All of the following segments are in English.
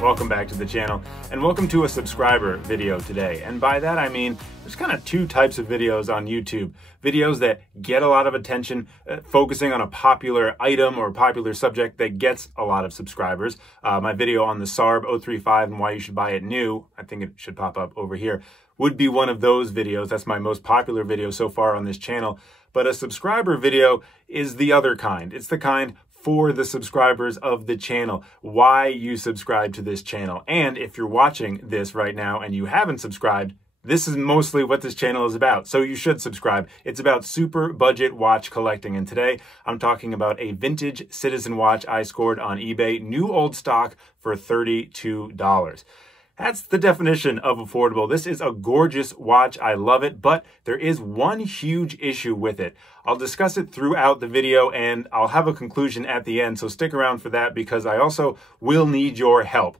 Welcome back to the channel, and welcome to a subscriber video today. And by that I mean there's kind of two types of videos on YouTube. Videos that get a lot of attention, focusing on a popular item or popular subject that gets a lot of subscribers. My video on the Saab 035 and why you should buy it new, I think it should pop up over here, would be one of those videos. That's my most popular video so far on this channel. But a subscriber video is the other kind. It's the kind for the subscribers of the channel, why you subscribe to this channel. And if you're watching this right now and you haven't subscribed, this is mostly what this channel is about, so you should subscribe. It's about super budget watch collecting, and today I'm talking about a vintage Citizen watch I scored on eBay, new old stock, for $32. That's the definition of affordable. This is a gorgeous watch. I love it, but there is one huge issue with it. I'll discuss it throughout the video and I'll have a conclusion at the end, so stick around for that because I also will need your help.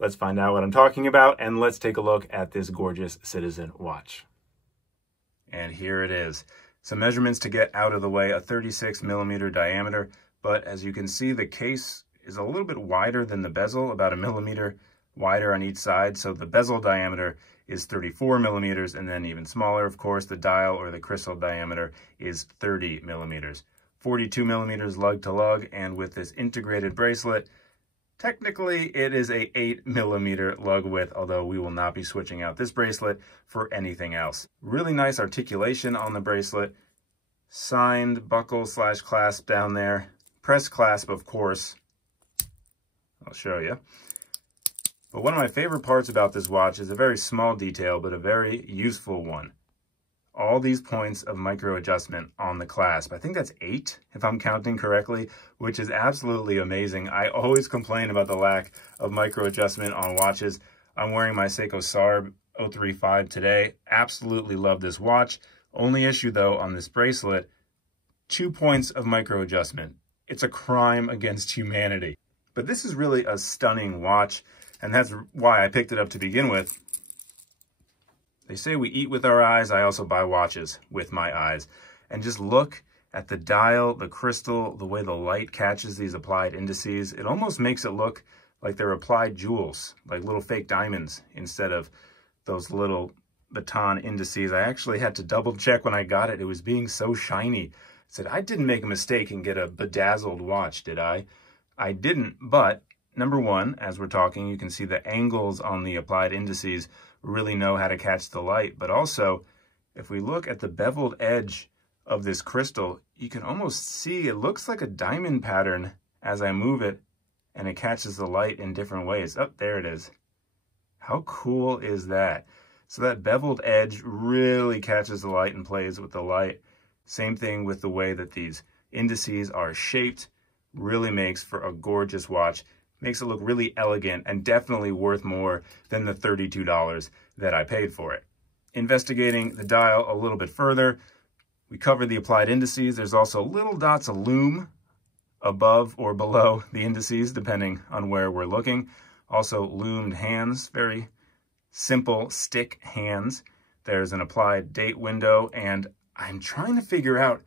Let's find out what I'm talking about and let's take a look at this gorgeous Citizen watch. And here it is. Some measurements to get out of the way, a 36mm diameter, but as you can see, the case is a little bit wider than the bezel, about a millimeter wider on each side. So the bezel diameter is 34mm, and then even smaller, of course, the dial or the crystal diameter is 30mm. 42mm lug to lug, and with this integrated bracelet, technically it is a 8mm lug width, although we will not be switching out this bracelet for anything else. Really nice articulation on the bracelet. Signed buckle / clasp down there. Press clasp, of course. I'll show you. But one of my favorite parts about this watch is a very small detail, but a very useful one. All these points of micro adjustment on the clasp. I think that's 8, if I'm counting correctly, which is absolutely amazing. I always complain about the lack of micro adjustment on watches. I'm wearing my Seiko Saab 035 today. Absolutely love this watch. Only issue though on this bracelet, 2 points of micro adjustment. It's a crime against humanity. But this is really a stunning watch. And that's why I picked it up to begin with. They say we eat with our eyes. I also buy watches with my eyes. And just look at the dial, the crystal, the way the light catches these applied indices. It almost makes it look like they're applied jewels, like little fake diamonds, instead of those little baton indices. I actually had to double check when I got it. It was being so shiny. I said, I didn't make a mistake and get a bedazzled watch, did I? I didn't, but number one, as we're talking, you can see the angles on the applied indices really know how to catch the light. But also, if we look at the beveled edge of this crystal, you can almost see it looks like a diamond pattern as I move it, and it catches the light in different ways. Oh, there it is. How cool is that? So that beveled edge really catches the light and plays with the light. Same thing with the way that these indices are shaped. Really makes for a gorgeous watch. Makes it look really elegant and definitely worth more than the $32 that I paid for it. Investigating the dial a little bit further, we covered the applied indices. There's also little dots of lume above or below the indices, depending on where we're looking. Also lumed hands, very simple stick hands. There's an applied date window, and I'm trying to figure out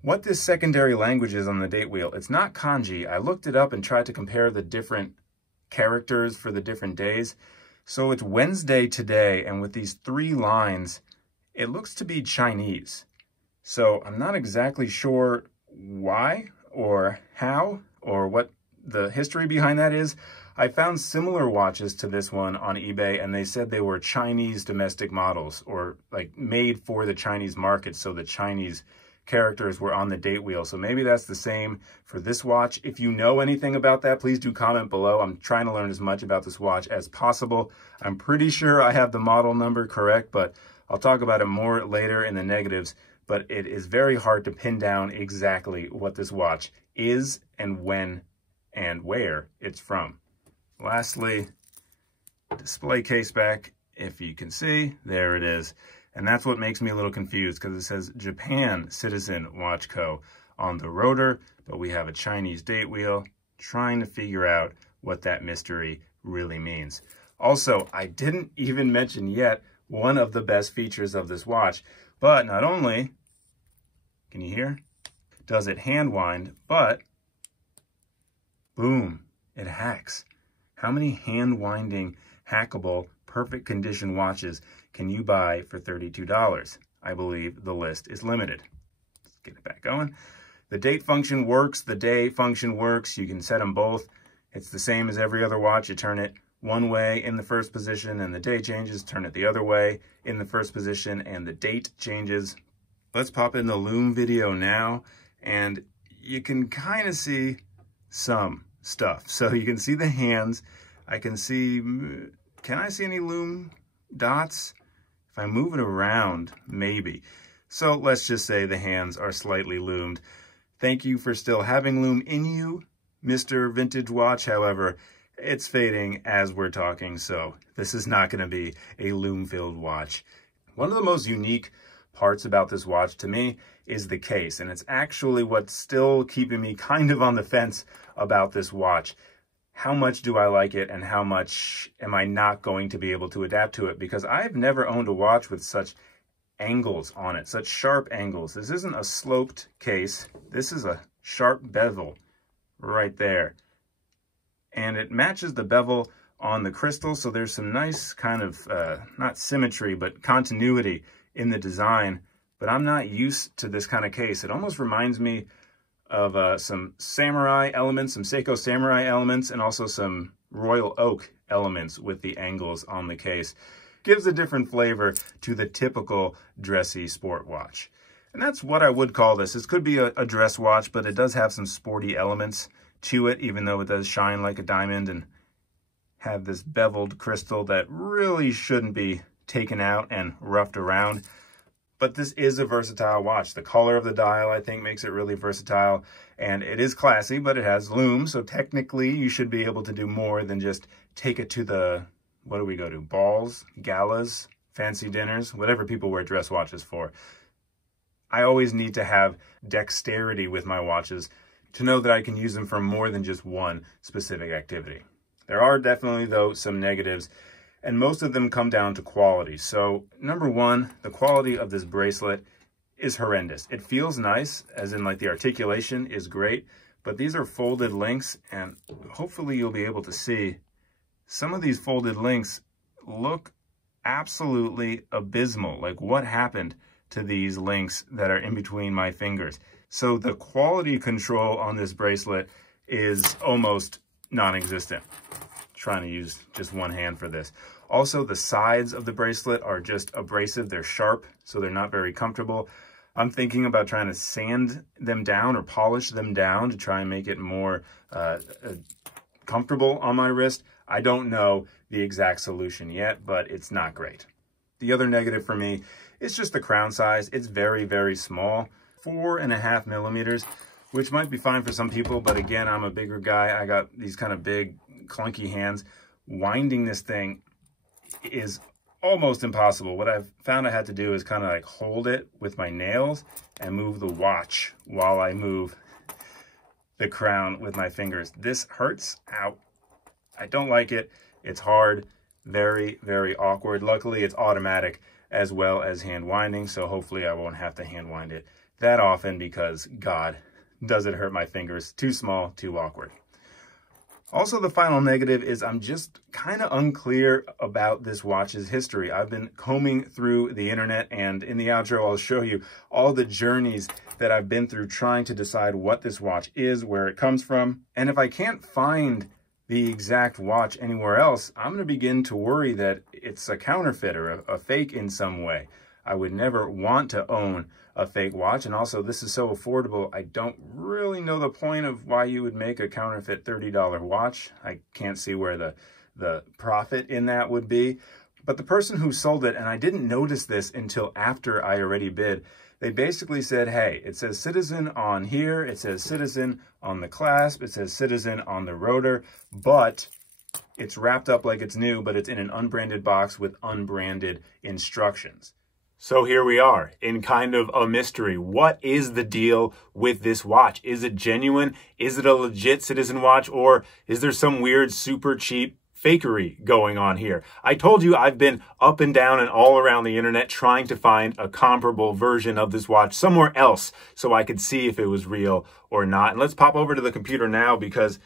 what this secondary language is on the date wheel. It's not kanji. I looked it up and tried to compare the different characters for the different days. So it's Wednesday today, and with these 3 lines, it looks to be Chinese. So I'm not exactly sure why or how or what the history behind that is. I found similar watches to this one on eBay, and they said they were Chinese domestic models, or like made for the Chinese market, so the Chinese characters were on the date wheel. So maybe that's the same for this watch. If you know anything about that, please do comment below. I'm trying to learn as much about this watch as possible. I'm pretty sure I have the model number correct, but I'll talk about it more later in the negatives. But it is very hard to pin down exactly what this watch is and when and where it's from. Lastly, display case back. If you can see, there it is. And that's what makes me a little confused, because it says Japan Citizen Watch Co. on the rotor, but we have a Chinese date wheel, trying to figure out what that mystery really means. Also, I didn't even mention yet one of the best features of this watch, but not only, can you hear? Does it hand wind, but boom, it hacks. How many hand-winding, hackable, perfect condition watches can you buy for $32? I believe the list is limited. Let's get it back going. The date function works, the day function works. You can set them both. It's the same as every other watch. You turn it one way in the first position and the day changes, turn it the other way in the first position and the date changes. Let's pop in the Lume video now, and you can kind of see some stuff. So you can see the hands. I can see, can I see any Lume dots? If I move it around, maybe. So let's just say the hands are slightly lumed. Thank you for still having Lume in you, Mr. Vintage Watch. However, it's fading as we're talking, so this is not going to be a Lume-filled watch. One of the most unique parts about this watch to me is the case, and it's actually what's still keeping me kind of on the fence about this watch. How much do I like it, and how much am I not going to be able to adapt to it? Because I've never owned a watch with such angles on it, such sharp angles. This isn't a sloped case. This is a sharp bevel right there. And it matches the bevel on the crystal, so there's some nice kind of, not symmetry, but continuity in the design. But I'm not used to this kind of case. It almost reminds me of some samurai elements, some Seiko samurai elements, and also some royal oak elements with the angles on the case. Gives a different flavor to the typical dressy sport watch. And that's what I would call this. This could be a dress watch, but it does have some sporty elements to it, even though it does shine like a diamond and have this beveled crystal that really shouldn't be taken out and roughed around. But this is a versatile watch. The color of the dial, I think, makes it really versatile. And it is classy, but it has Lume, so technically you should be able to do more than just take it to the, what do we go to, balls, galas, fancy dinners, whatever people wear dress watches for. I always need to have dexterity with my watches to know that I can use them for more than just one specific activity. There are definitely, though, some negatives, and most of them come down to quality. So, number one, the quality of this bracelet is horrendous. It feels nice, as in like the articulation is great, but these are folded links, and hopefully you'll be able to see some of these folded links look absolutely abysmal. Like, what happened to these links that are in between my fingers? So the quality control on this bracelet is almost non-existent. Trying to use just one hand for this. Also, the sides of the bracelet are just abrasive. They're sharp, so they're not very comfortable. I'm thinking about trying to sand them down or polish them down to try and make it more comfortable on my wrist. I don't know the exact solution yet, but it's not great. The other negative for me is just the crown size. It's very, very small, 4.5 millimeters, which might be fine for some people, but again, I'm a bigger guy. I got these kind of big, clunky hands. Winding this thing is almost impossible. What I've found I had to do is kind of like hold it with my nails and move the watch while I move the crown with my fingers. This hurts. Ow. I don't like it. It's hard, very, very awkward. Luckily, it's automatic as well as hand winding, so hopefully I won't have to hand wind it that often because, God, does it hurt my fingers. Too small, too awkward. Also, the final negative is I'm just kind of unclear about this watch's history. I've been combing through the internet, and in the outro, I'll show you all the journeys that I've been through trying to decide what this watch is, where it comes from. And if I can't find the exact watch anywhere else, I'm going to begin to worry that it's a counterfeit or a fake in some way. I would never want to own a fake watch, and also this is so affordable, I don't really know the point of why you would make a counterfeit $30 watch. I can't see where the profit in that would be. But the person who sold it, and I didn't notice this until after I already bid, they basically said, hey, it says Citizen on here, it says Citizen on the clasp, it says Citizen on the rotor, but it's wrapped up like it's new, but it's in an unbranded box with unbranded instructions. So here we are in kind of a mystery. What is the deal with this watch? Is it genuine? Is it a legit Citizen watch? Or is there some weird, super cheap fakery going on here? I told you I've been up and down and all around the internet trying to find a comparable version of this watch somewhere else so I could see if it was real or not. And let's pop over to the computer now because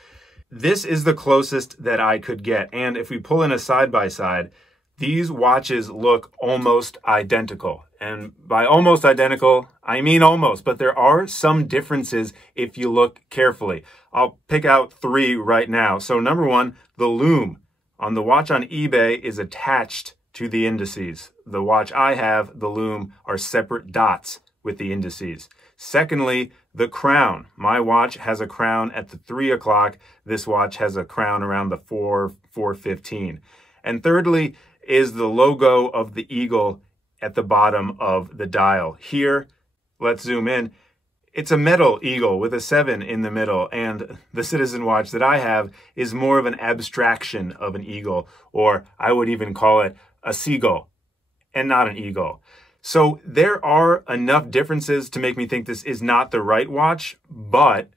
This is the closest that I could get. And if we pull in a side-by-side, these watches look almost identical. And by almost identical, I mean almost, but there are some differences if you look carefully. I'll pick out 3 right now. So number 1, the lume on the watch on eBay is attached to the indices. The watch I have, the lume, are separate dots with the indices. Secondly, the crown. My watch has a crown at the 3 o'clock. This watch has a crown around the 4:15. And thirdly is the logo of the eagle at the bottom of the dial. Here, let's zoom in. It's a metal eagle with a 7 in the middle, and the Citizen watch that I have is more of an abstraction of an eagle, or I would even call it a seagull, and not an eagle. So there are enough differences to make me think this is not the right watch, but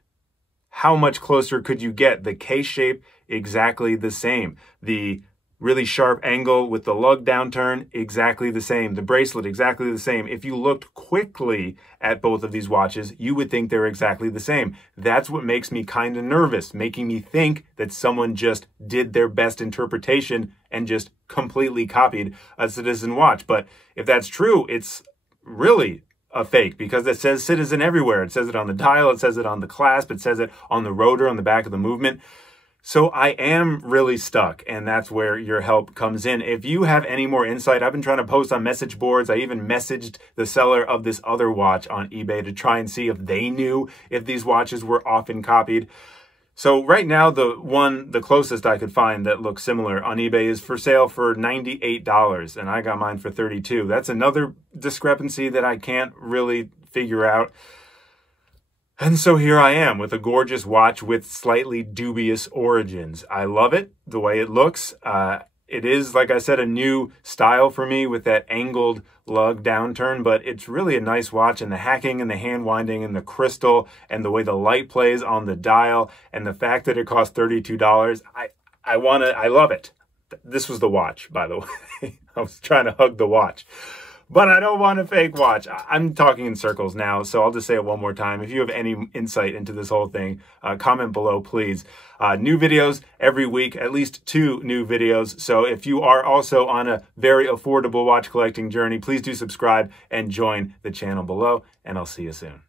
how much closer could you get? The case shape, exactly the same. The really sharp angle with the lug downturn, exactly the same. The bracelet, exactly the same. If you looked quickly at both of these watches, you would think they're exactly the same. That's what makes me kind of nervous, making me think that someone just did their best interpretation and just completely copied a Citizen watch. But if that's true, it's really a fake, because it says Citizen everywhere. It says it on the dial, it says it on the clasp, it says it on the rotor, on the back of the movement. So I am really stuck, and that's where your help comes in. If you have any more insight, I've been trying to post on message boards. I even messaged the seller of this other watch on eBay to try and see if they knew if these watches were often copied. So right now, the closest I could find that looks similar on eBay is for sale for $98, and I got mine for $32. That's another discrepancy that I can't really figure out. And so here I am with a gorgeous watch with slightly dubious origins. I love it, the way it looks. It is, like I said, a new style for me with that angled lug downturn, but it's really a nice watch, and the hacking and the hand winding and the crystal and the way the light plays on the dial and the fact that it costs $32, I love it. This was the watch, by the way. I was trying to hug the watch. But I don't want a fake watch. I'm talking in circles now, so I'll just say it one more time. If you have any insight into this whole thing, comment below, please. New videos every week, at least 2 new videos. So if you are also on a very affordable watch collecting journey, please do subscribe and join the channel below, and I'll see you soon.